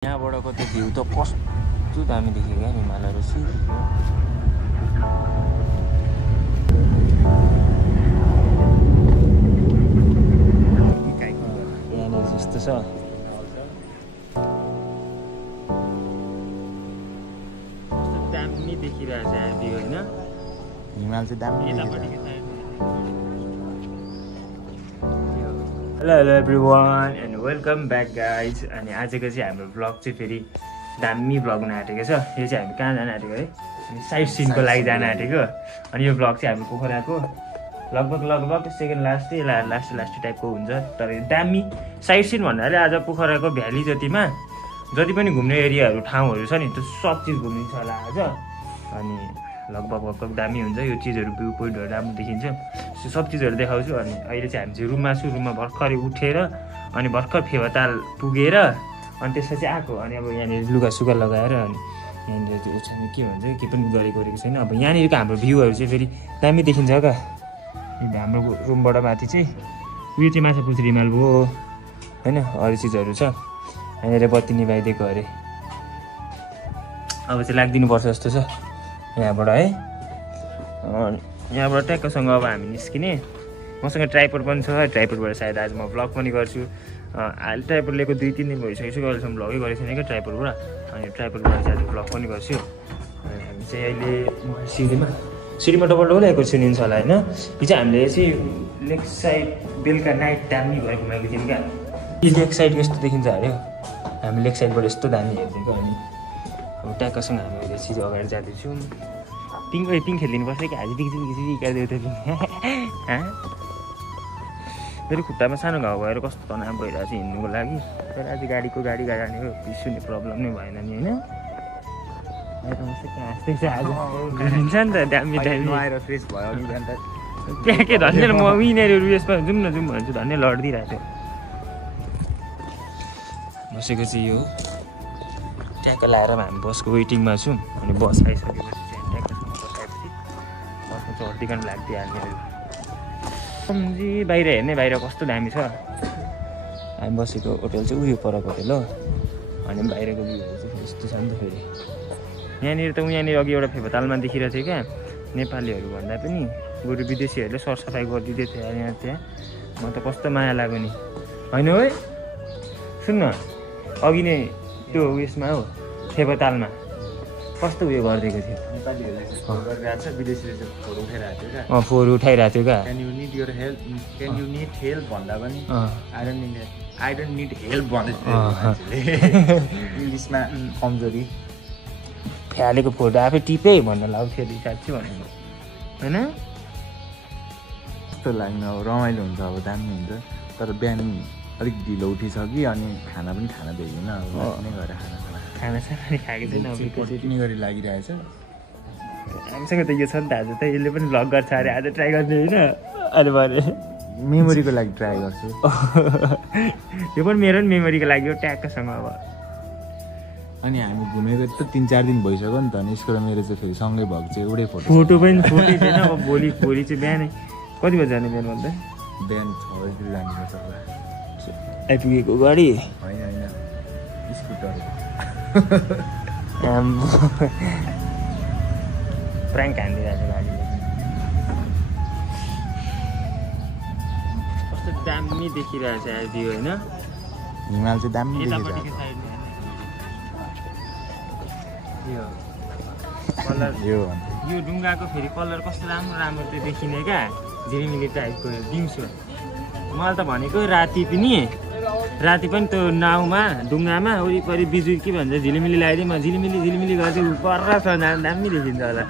यहाँबाटको त्यो भ्यू त कस्तो दामी देखेको क्या हिमालयहरू सिधो यहाँनिर जस्तो छ कस्तो दामी देखिरहेछ यहाँ भ्यू होइन हिमाल चाहिँ दामी hello hello everyone and welcome back guys अनि आजको चाहिँ हाम्रो भ्लग चाहिँ फेरि दामी भ्लग हुन आँटेको छ यो चाहिँ हामी कहाँ जान आँटेको है साइट सिनको लागि जान आँटेको अनि यो भ्लग चाहिँ हाम्रो पोखराको लगभग सेकेन्ड लास्ट लास्ट टाइपको हुन्छ तर दामी साइट सिन भन्नाले आज पोखराको भ्याली जतिमा जति पनि घुम्ने एरियाहरू ठाउँहरू छ नि त्यो सब चिज घुमिन्छ होला आज अनि लगभग दामी हुन्छ यो चिजहरू भ्यू पोइन्टहरू राम्रो देखिन्छ सब चिजहरू देखाउँछु अनि अहिले चाहिँ हामी चाहिँ रुममा छु रुममा भर्खरै उठेर अनि भर्खर फेवाताल पुगेर अनि त्यसपछि आएको अनि अब यहाँनिर लुगासुगा लगाएर अनि यहाँनिर त्यो छैन के भन्छ के पनि गरेको छैन अब यहाँनिरको हाम्रो भ्यूहरू चाहिँ फेरि दामी देखिन्छ क्या हाम्रो रुमबाट माथि चाहिँ उयो चाहिँ माछा पुछ्री हिमाल भयो होइन अरू चिजहरू छ यहाँनिर बत्ती निभाइदिएको अरे अब चाहिँ लाग्दिनुपर्छ जस्तो छ यहाँबाट है यहाँबाट ट्याक्कसँग अब हामी निस्किने मसँग ट्राइपोड पनि छ ट्राइपोडबाट सायद आज म भ्लग पनि गर्छु अहिले ट्राइपोड लिएको 2-3 दिन भइसकेको अहिलेसम्म भ्लगै गरेको छैन क्या ट्राइपोडबाट अनि ट्राइपोडबाट चाहिँ आज भ्लग पनि गर्छु अनि हामी चाहिँ अहिले सिडीमा डबल ल्याएको सुनिन्छ होला होइन यो चाहिँ हामीले चाहिँ लेक साइड बेलुका नाइट दामी भएर घुमाएको थियौँ क्या यो लेक साइड यस्तो देखिन्छ अरे हामी लेक साइडबाट यस्तो दामी हेर्दैको अनि अब ट्याक्कसँग हामी अहिले चिज अगाडि जाँदैछौँ पिङ खेलिदिनुपर्छ कि हाजी पिङ हिँड्दियो त फेरि खुट्टामा सानो घाउ भएर कस्तो तनाव भइरहेको छ हिँड्नुको लागि तर आज गाडी जानेको पिस हुने प्रब्लम नै भएन नि होइन हुन्छ नि त दामी फ्रेस भयो के धन्य म यिनीहरू उयसमा जाउँ न भन्छु धन्य लडिदिरहेको थियो बसेको चाहिँ यो ट्याक्क लाएर हामी बसको वेटिङमा छौँ अनि बस आइसकेपछि चाहिँ ट्याक्कसँग बस आएपछि बसमा चढ्दिकन लाग्दिहाल्ने सम्झी बाहिर हेर्ने बाहिर कस्तो दामी छ हामी बसेको होटल चाहिँ उयो परको होटल हो अनि बाहिरको भ्यूहरू चाहिँ यस्तो छ नि त फेरि यहाँनिर अघि एउटा फेवातालमा देखिरहेको थियो क्या नेपालीहरू भन्दा पनि बरु विदेशीहरूले सरसफाइ गरिदिँदै थियो यहाँ त्यहाँ म त कस्तो माया लाग्यो नि होइन है सुन्न अघि नै त्यो उयसमा हो फेवातालमा कस्तो उयो गरिदिएको थियो नेपालीहरूले गरिरहेको छ विदेशीले चाहिँ फोटो उठाइरहेको थियो क्या फोटो उठाइरहेको थियो क्या क्यान यु निड हेल्प भन्दा पनि आई डोन्ट निड हेल्प भन्दै इङ्ग्लिसमा कमजोरी फ्यालेको फोटो आफै टिपे भन्न लाग्थ्यो अलिक साँच्ची भनेको होइन कस्तो लाग्ने अब रमाइलो हुन्छ अब दामी हुन्छ तर बिहान अलिक ढिलो उठिसक्यो अनि खाना पनि खान भ्याइएन अब नै गरेर खानासाना पनि खाएको छैन पनि गरी लागिरहेछ हामीसँग त यो छ नि त आज त यसले पनि भ्लग गर्छ अरे आज ट्राई गर्ने होइन अहिले भरे मेमोरीको लागि ट्राई गर्छु यो पनि मेरो पनि मेमोरीको लागि हो ट्याक्कसँग अब अनि हामी घुमेको त 3-4 दिन भइसक्यो नि त अनि यसको र मेरो चाहिँ फेरि सँगै भएको चाहिँ एउटै फोटो पनि फोटै छैन अब भोलि चाहिँ बिहानै कति बजी जाने बिहान भन्दा बिहान 6 बजी लाग्नुपर्छ आइपुगेको गाडी होइन स्कुटर प्राङ्क हानिदिरहेको गाडीले कस्तो दामी देखिरहेछ आज भ्यू होइन हिमाल चाहिँ दामी यतापट्टिको साइडमा कलर यो ढुङ्गाको फेरि कलर कस्तो राम्रो त्यो देखिने क्या झिलिमिली टाइपको दिउँसो मलाई त भनेको राति पनि त्यो नाउमा ढुङ्गामा वरिपरि बिजुली के भन्छ झिलिमिली लगाइदिएँ म झिलिमिली गर्छु पर्र छ दामी देखिन्छ होला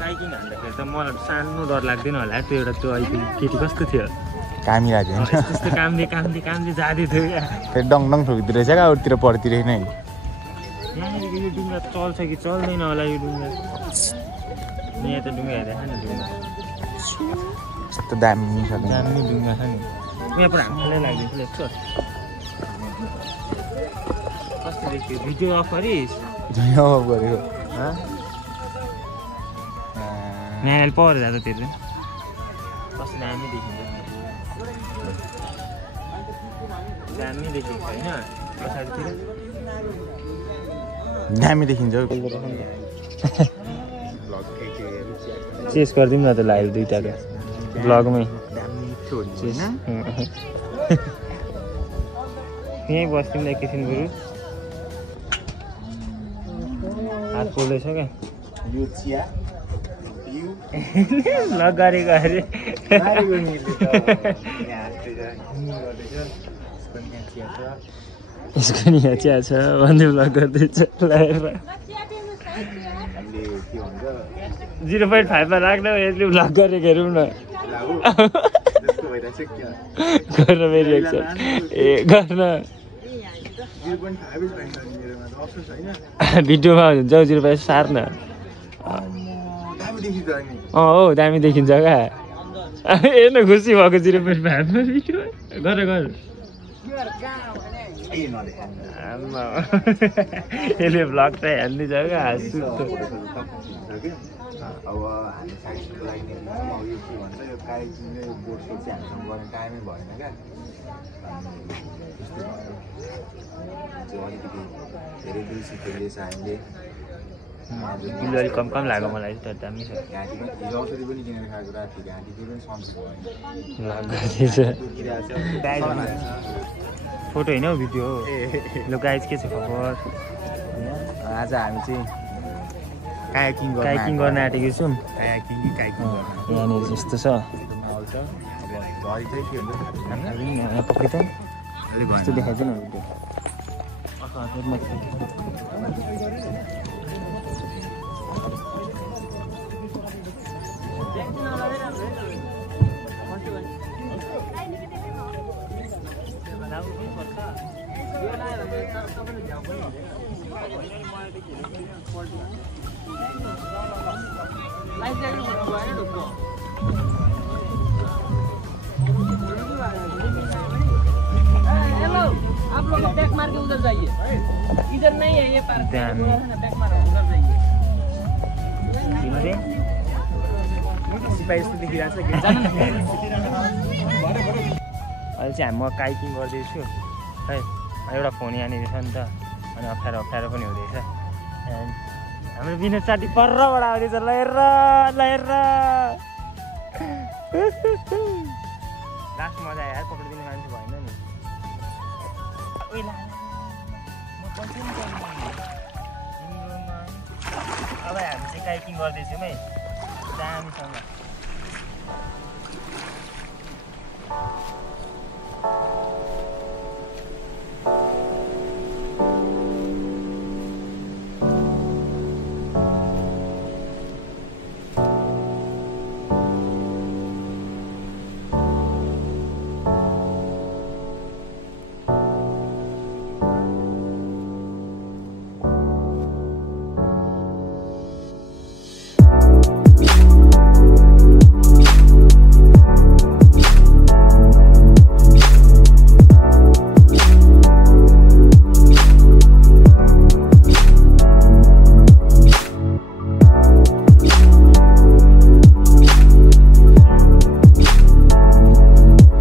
काइकिङ हान्दाखेरि त मलाई सानो डर लाग्दैन होला त्यो एउटा त्यो अहिले केटी कस्तो थियो कामी लाग्यो त्यस्तो कामले जाँदै थियो क्या फेरि डङ ठोकिँदो रहेछ क्या अरूतिर पढ्तिर नै यहाँनिर यो ढुङ्गा चल्छ कि चल्दैन होला यो ढुङ्गा यहाँ त ढुङ्गा हेर्दा न ढुङ्गा यस्तो दामी ढुङ्गा छ नि यहाँ पर हामीलाई लाग्दैछ यस्तो कस्तो देखियो भिडियो अफ गरिस् गरेको नानीले पर जाँदा त्यो कस्तो दामी देखिन्छ दामी देखिन्छ होइन पछाडितिर दामी देखिन्छ चेस गरिदिउँ न त लाइभ दुइटाको ब्लगमै यहीँ बस्दिउँ न एकैछिन बरु हात पोल्दैछ क्या भ्लग गरेको अरे यसको नि यहाँ चिया छ भन्दै भ्लग गर्दैछ 0.5 मा राख्न यसले भ्लग गरेको हेरौँ न गर्न मेरो एक्सन ए गर्न भिडियोमा हुन्छ 0.5 सार्न हो दामी देखिन्छ क्या हेर्न खुसी भएको 0.5 मा भिडियो गर यसले भ्लग चाहिँ हाल्दैछ क्या हाँस्छु अब हामी साइडको लागि यो के भन्छ यो काइकिङले यो बोर्ड सोट चाहिँ हामीसँग गर्ने टाइमै भएन क्या त्यस्तो भयो अलिकति धेरै दुई सिक्किरहेछ हामीले बिल अलिक कम लाग्यो मलाई तर दामी छ घाँटी पनि हिजोसरी पनि किनेर खाएको राति घाँटी केही पनि सन्चो भएन फोटो होइन हौ भिडियो हो ल गाइज के छ खबर आज हामी चाहिँ कायाकिङ गर्न आँटेको छौँ यहाँनिर यस्तो छ पक्रिँदैन यस्तो देखाइदिनु भिडियो हेलो आप लोग बैक मार के उधर जाइए इधर नहीं है ये पार्क बैक मार उधर जाइए अहिले चाहिँ म काइकिङ गर्दैछु है एउटा फोन यहाँनिर छ नि त अनि अप्ठ्यारो पनि हुँदैछ हाम्रो विनोद साथी परबाट आउँदैछ लहेर लास्ट मजा आयो यार पक्रिदिने मान्छे भएन नि अब हामी चाहिँ काइकिङ गर्दैछौँ है दामीसँग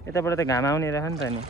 यताबाट त घाम आउने रहेछ नि त नि